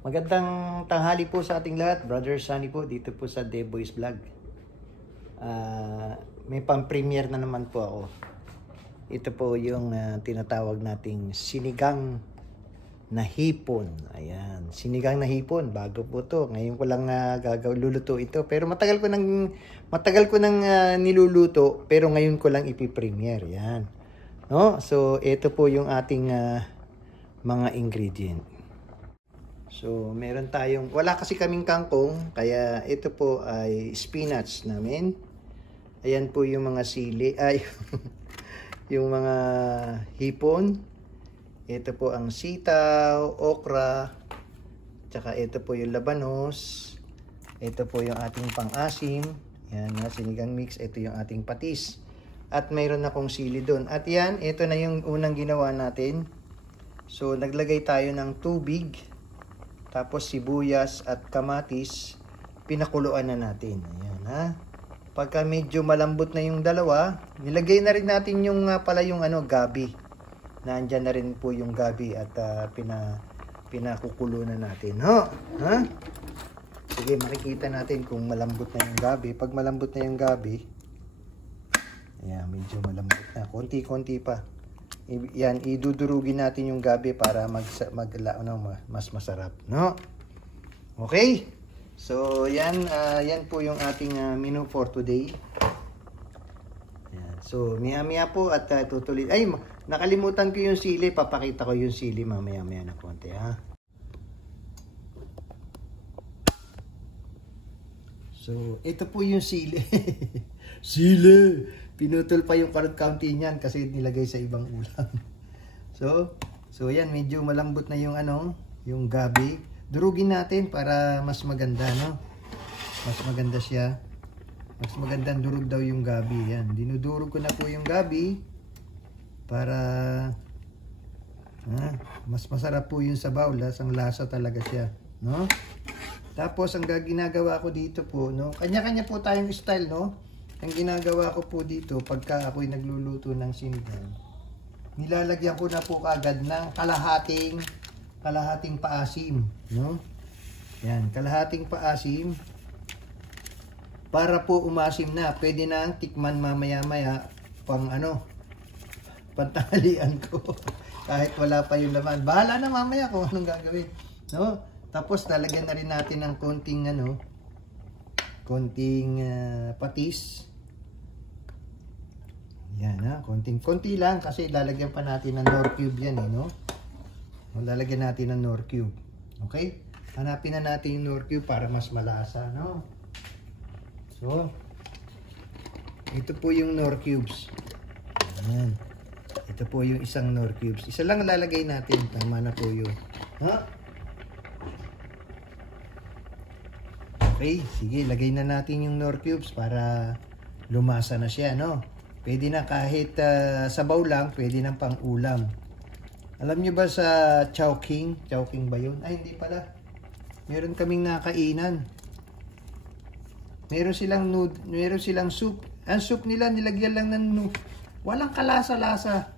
Magandang tanghali po sa ating lahat. Brother Sunny po dito po sa The Boys Vlog. May pang-premiere na naman po ako. Ito po yung tinatawag nating sinigang na hipon. Ayan, sinigang na hipon. Bago po to. Ngayon ko lang luluto ito. Pero matagal ko nang niluluto. Pero ngayon ko lang ipi-premiere. Yan. No? So, ito po yung ating mga ingredient. So, meron tayong, wala kasi kaming kangkong, kaya ito po ay spinach namin. Ayan po yung mga sili, yung mga hipon. Ito po ang sitaw, okra, tsaka ito po yung labanos. Ito po yung ating pang-asim. Yan, sinigang mix. Ito yung ating patis. At mayroon akong sili doon. At yan, ito na yung unang ginawa natin. So, naglagay tayo ng tubig. Tapos sibuyas at kamatis, pinakuluan na natin. Ayan, ha. Pagka medyo malambot na yung dalawa, nilagay na rin natin yung pala yung gabi. Nandiyan na rin po yung gabi at pinakukulo na natin. Ha? Sige, makikita natin kung malambot na yung gabi. Pag malambot na yung gabi, ayan, medyo malambot na. Konti-konti pa. Yan, idudurugin natin yung gabi para mas masarap, no? Okay? So, yan po yung ating menu for today. Yan. So, maya-maya po at tutuloy. Ay, nakalimutan ko yung sili. Papakita ko yung sili mamaya-maya na konti, ha? So, ito po yung sili. Sili! Pinutol pa yung carrot county niyan kasi nilagay sa ibang ulam. So yan, medyo malambot na yung yung gabi. Durugin natin para mas maganda, no? Mas maganda siya. Mas magandang durug daw yung gabi. Yan, dinudurog ko na po yung gabi para mas masarap po yung sabaw. Lasang lasa talaga siya, no? Tapos ang ginagawa ko dito po, no? Kanya-kanya po tayong style, no? Ang ginagawa ko po dito, pagka ako'y nagluluto ng sinigang, nilalagyan ko na po kagad ng kalahating paasim, no? Yan, kalahating paasim para po umasim na. Pwede na tikman mamaya-maya pantanghalian ko. Kahit wala pa yung laman. Bahala na mamaya kung anong gagawin, no? Tapos lalagyan na rin natin ng konting patis. Yan, konti lang kasi lalagyan pa natin ng Knorr cube yan, no? Lalagyan natin ng Knorr cube. Okay? Hanapin na natin yung Knorr cube para mas malasa, no? So, ito po yung Knorr cubes. Ayan. Ito po yung isang Knorr cubes. Isa lang lalagay natin. Tama na po yun. Ha? Okay, sige, lagay na natin yung Knorr cubes para lumasa na siya, no? Pwede na kahit sabaw lang, pwede na pang ulam. Alam nyo ba sa Chowking? Chowking ba yun? Ay, hindi pala. Meron kaming nakainan. Meron silang soup. Ang soup nila, nilagyan lang ng walang kalasa-lasa.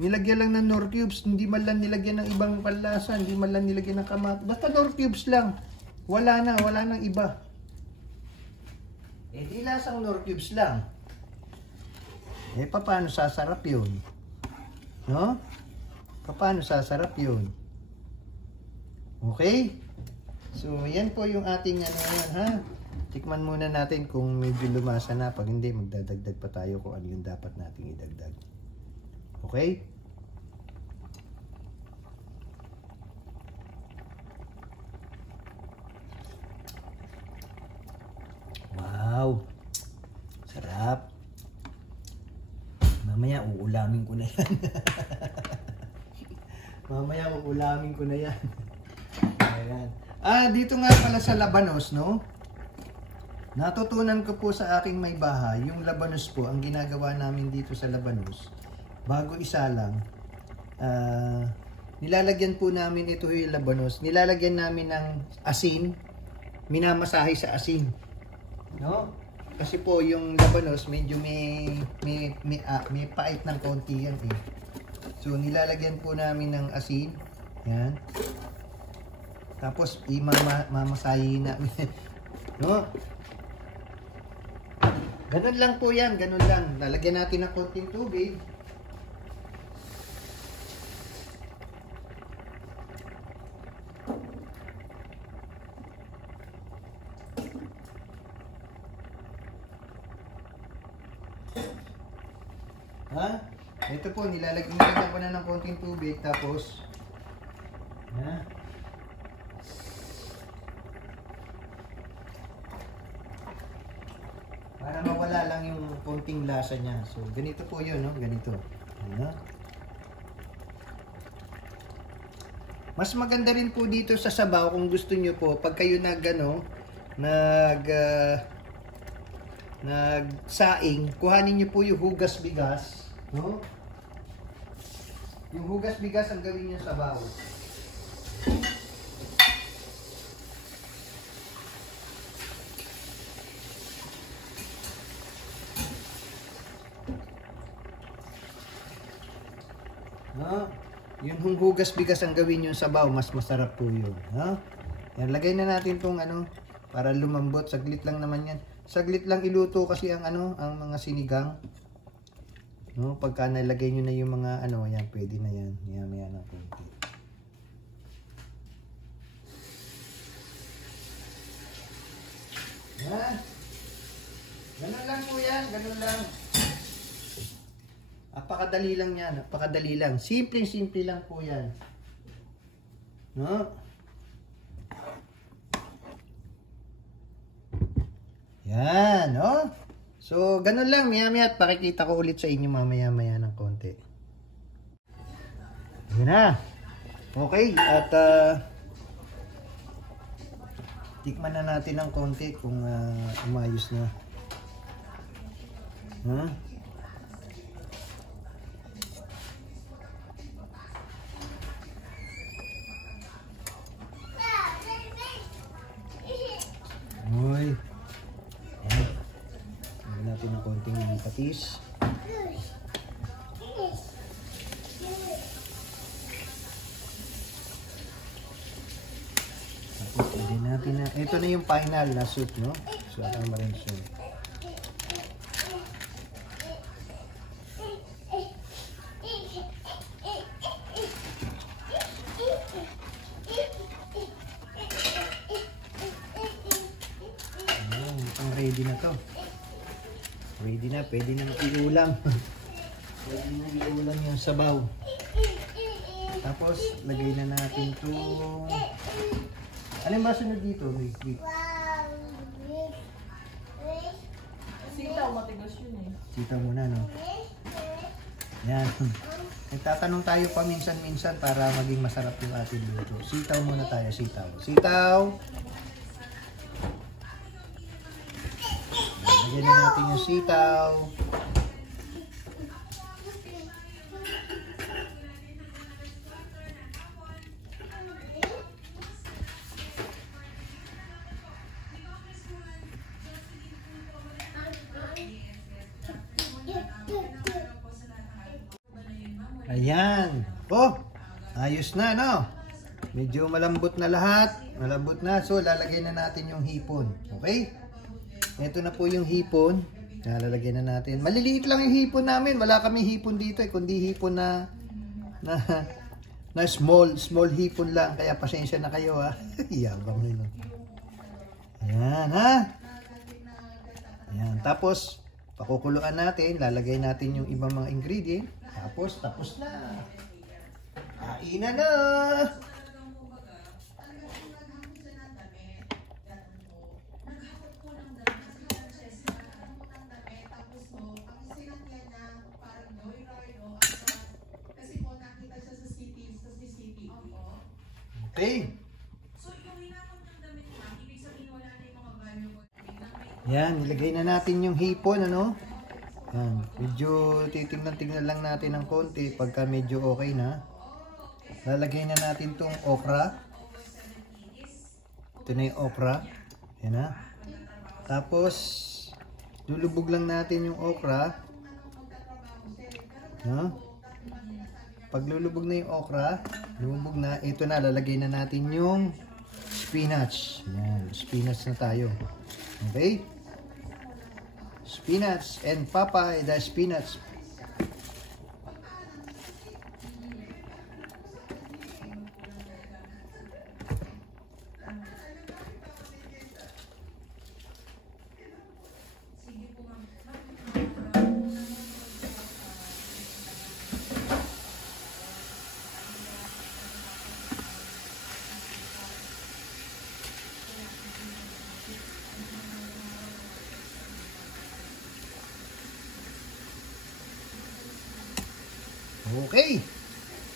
Nilagyan lang ng Knorr cubes. Hindi man lang nilagyan ng ibang panlasa. Hindi man lang nilagyan ng kamat. Basta Knorr cubes lang. Wala nang iba. Eh, di lasang Knorr cubes lang. Eh, paano sasarap yun? No? Paano sasarap yun? Okay? So, yan po yung ating ha? Tikman muna natin kung medyo lumasa na. Pag hindi, magdadagdag pa tayo kung ano yung dapat nating idagdag. Okay? Wow! Sarap! Mamaya uulamin ko na yan. Mamaya uulamin ko na yan. Ayan. Dito nga pala sa labanos, no? Natutunan ko po sa aking may bahay, yung labanos po, ang ginagawa namin dito sa labanos, bago isa lang, nilalagyan po namin ito yung labanos, nilalagyan namin ng asin, minamasahe sa asin. No? Kasi po yung labanos medyo may pait ng konti yan eh. So nilalagyan po namin ng asin. Yan. Tapos, mamasahin namin. No? Ganun lang po yan, ganun lang. Lalagyan natin ng konting tubig. Ha? Ito po, nilalagyan ko na ng konting tubig. Tapos, ha? Para mawala lang yung konting lasa niya. So, ganito po yun, no? Ganito. Ano? Mas maganda rin po dito sa sabaw kung gusto nyo po, pag kayo nagsaing, kuhanin nyo po yung hugas bigas, no? Yung hugas bigas ang gawin nyo sa sabaw. No? Yung hugas bigas ang gawin yung sabaw, mas masarap po yun. No? Yan, lagay na natin tong para lumambot. Saglit lang naman yan. Saglit lang iluto kasi ang ang mga sinigang. No, pagka nalagay niyo na yung mga yan, pwede na yan. Maya-maya na konti. Yan. Ganun lang po yan, ganun lang. Napakadali lang yan, napakadali lang. Simple-simple lang po yan. No? Yan, no? So, ganun lang, maya-maya at pakikita ko ulit sa inyo mamaya-maya ng konti. Yun na. Okay, at tikman na natin ng konti kung umayos na. Huh? Uy. Lagyan natin ng konting patis. Tapos lagyan natin na. Ito na yung final na soup, no? So, tamarind soup. Ready na to. Ready na, pwede nang iulam. Pwede nang iulam yung sabaw. Tapos, lagay na natin itong... Alin ba sunod dito? Wait. Sitaw, matigas yun eh. Sitaw muna, no? Yan. Nagtatanong tayo pa minsan-minsan para maging masarap yung ating luto. Sitaw muna tayo, sitaw. Sitaw! Lagyan na natin yung sitaw. Ayan. Oh, ayos na, no? Medyo malambot na lahat. Malambot na. So, lalagyan na natin yung hipon. Okay? Ito na po yung hipon. Lalagyan na natin. Maliliit lang yung hipon namin. Wala kami hipon dito eh. Kundi hipon na small hipon lang. Kaya pasensya na kayo ha. Yabang nyo. Ayan ha. Ayan. Tapos, pakukuluan natin. Lalagay natin yung ibang mga ingredient. Tapos na. Kainan na. Okay. Yan, ilagay na natin yung hipon, ano? Yan, medyo titingnan-tingnan lang natin ng konti pagka medyo okay na. Lalagay na natin tong okra. Ito na yung okra. Yan na. Tapos, lulubog lang natin yung okra. No? Pag lulubog na yung okra, lumubog na, ito na, lalagay na natin yung spinach. Yan, spinach na tayo. Okay? Spinach and Popeye the spinach. Okay.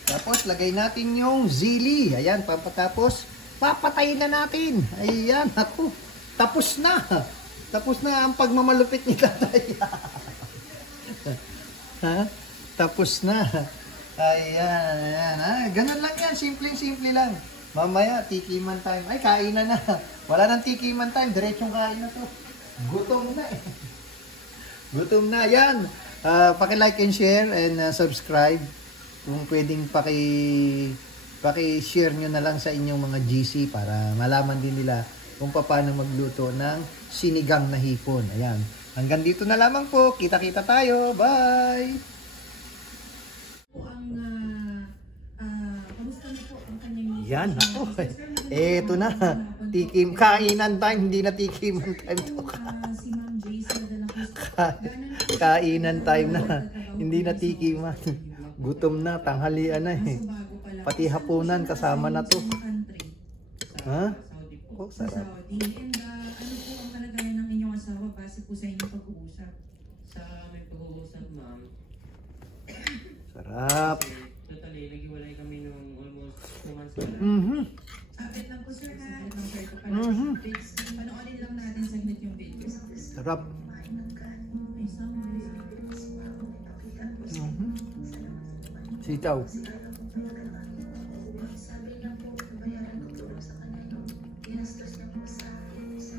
Tapos, lagay natin yung zili. Ayan, papatapos, papatayin na natin. Ayan, ako. Tapos na. Tapos na ang pagmamalupit ni tatay. Ha? Tapos na. Ayan, ayan. Ha? Ganun lang yan. Simple-simple lang. Mamaya, tikiman time. Ay, kainan na. Wala nang tikiman time. Diretsong kain na to. Gutom na eh. Gutom na. Yan. Paki-like and share and subscribe. Kung pwedeng paki-share nyo na lang sa inyong mga GC para malaman din nila kung paano magluto ng sinigang na hipon. Ayan. Hanggang dito na lamang po. Kita-kita tayo. Bye! Yan. Ako. Eto na. Tikim. Kainan time. Hindi na tikiman time to. Kainan time na. Hindi na tikiman. Gutom na. Tanghalian na eh. Pati hapunan kasama na to. Ha? Oh, sarap. And ano po ang kalagayan ng inyong asawa base po sa inyong pag-uusap? Sa aming pag-uusap, ma'am. Sarap. Totally, nag-iwalay kami nung almost 2 months na lang. Wait lang po sir ha. Wait lang sir. Ito pala. Panoorin lang natin saglit yung video. Sarap. Ay, sound. Sitaw.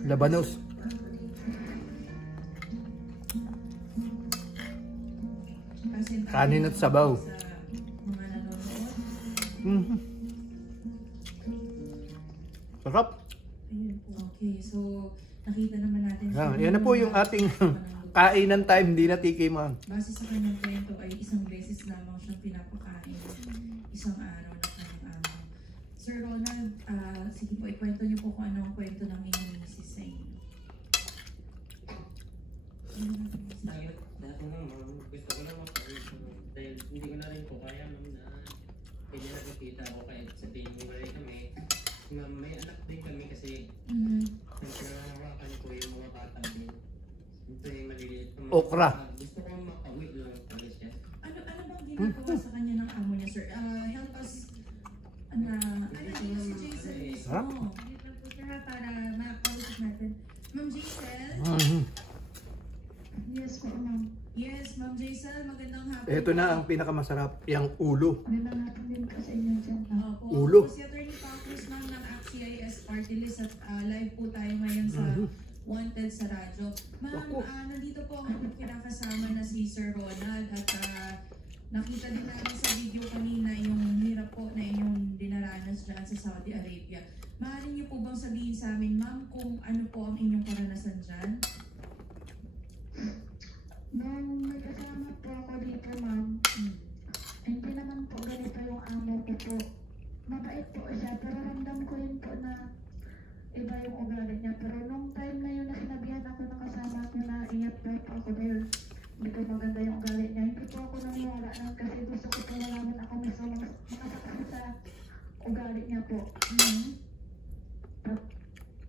Labanos. Kanin at sabaw. Mga nanonood. Sarap. Ayun po. Okay, so nakita naman natin. Yan na po yung ating kainan time. Hindi na tikiman. Base sa kanyang kwento ay isang beses lamang siyang pinapakain. Isang araw na kanyang araw. Sir Ronald, sige po, ikwento niyo po kung ano ang kwento ng inyong misis sa inyo. Dati nga, ma'am, gusto ko lang mapag-uusap. Dahil hindi ko na rin po kaya, ma'am, na hindi nakikita ko kahit sabihin mo rin kami. Ma'am, may anak din kami kasi nagkakawakan ko yung mga bata din. Ito yung maliliit ko. Okra. Gusto ko makauwi lang pala siya. Ano bang ginagawa sa kanya ng amo niya, sir? Help us dito si Jason mismo. Ha? Dito lang po siya para makausap natin. Ma'am Jason? Yes po, ma'am. Yes, Ma'am Jason, magandang hapon. Ito na ang pinakamasarap, yung ulo. Magandang hapon din po sa inyo dyan. Ulo. Po si Atty. Pacruz, ma'am, ng ACT-CIS Party List at live po tayo ngayon sa Wanted sa radyo. Ma'am, nandito po ang kinakasama na si Sir Ronald at nakita din namin sa video kanina yung hirap po na inyong dinaranas dyan sa Saudi Arabia. Maaari niyo po bang sabihin sa amin, ma'am, kung ano po ang inyong karanasan dyan? Nung nagkasama po ako dito, ma'am, hindi naman po ganito yung amo ko po. Mabait po siya, pero ramdam ko rin po na iba yung ugali niya. Pero nung time na yun na sinabihan ako ng kasama ko na ingat po ako dahil hindi ko maganda yung ugali niya. Hindi po ako naniwala nun kasi gusto ko po malaman ako mismo makasaksi sa ugali niya po.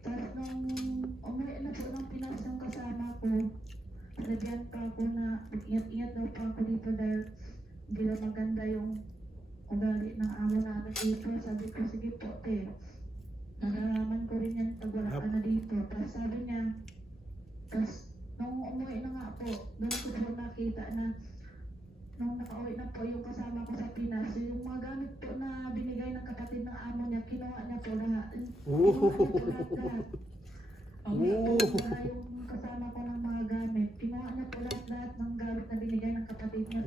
Tapos nung umuwi na po ng Pinas yung kasama ko, sinabihan pa ako na ingat-ingat daw pa ako dito dahil hindi na maganda yung ugali ng amo namin dito. Sabi ko, sige po, te. Nagaraman ko rin yan pag wala ka na dito. Tapos sabi niya, tapos nung umuwi na nga po, doon ko po nakita na nung nakauwi na po yung kasama ko sa Pinas, yung mga gamit po na binigay ng kapatid ng amo niya, kinuha niya po lahat. Kinuha niya po lahat. Yung kasama ko ng mga gamit, kinuha niya po lahat ng gamit na binigay ng kapatid niya.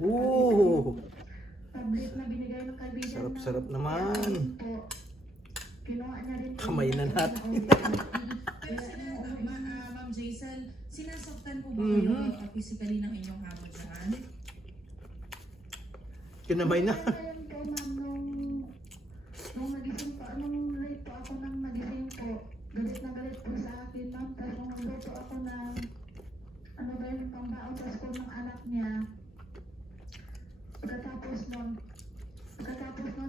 Tablet na binigay ng kaibigan. Sarap-sarap naman. Po. kinuha niya rin po. Kamay na natin. Pero Ma'am Jaisal, sinasaktan po ba kayo physically ng inyong amo dyan? Kinamay na. Ayun po ma'am, nung nagising po, nung late po ako nang nagising po, galit na galit po sa akin ma'am. Tapos nung nagluto ako ng ano ba yung pangbaon sa school ng anak niya. Pagkatapos nun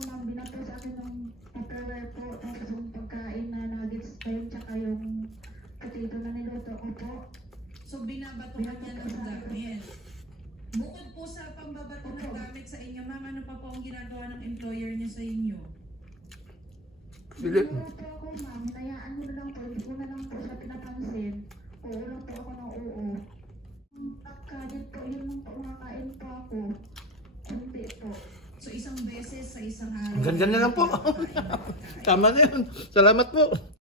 ma'am, binato sa akin ng tupperware po. Tapos yung pagkain na nuggets pa yun, tsaka yung potato na niluto ko po. So binabatuhan niya ng gamit. Bukod po sa pambabato ng gamit sa inyo, ma'am, ano pa po ang ginagawa ng employer niya sa inyo? Sige. Siguro po ako ma'am, hinayaan mo na lang po, hindi ko na lang po siya pinapansin. Oo lang po ako ng oo. Pagkalit po, yun lang po, makakain po ako. Hindi po. So isang beses sa isang araw. Ganyan na lang po. Tama na yun. Salamat po.